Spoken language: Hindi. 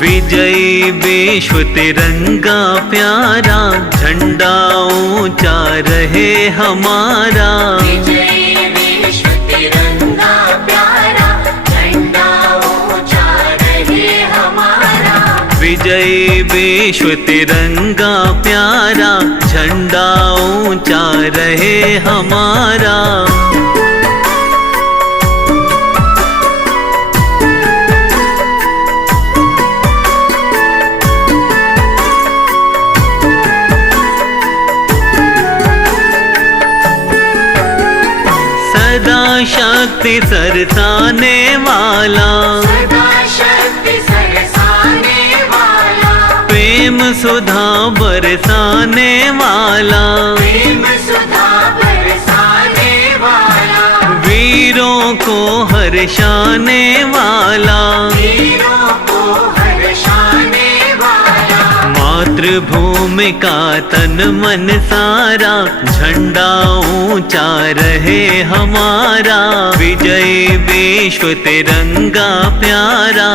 विजयी विश्व तिरंगा प्यारा, झंडा ऊंचा रहे हमारा। विजयी विश्व तिरंगा प्यारा, झंडा ऊंचा रहे हमारा। विजयी विश्व तिरंगा प्यारा, झंडा ऊंचा रहे हमारा। सदा शक्ति सरसाने वाला, सदा शक्ति सरसाने वाला, प्रेम सुधा बरसाने वाला, प्रेम सुधा बरसाने वाला, वीरों को हर्षाने वाला, वीरों को हर्षाने वाला। मातृभूमि का तन मन सारा, झंडा ऊंचा रहे हमारा। विजयी विश्व तिरंगा प्यारा,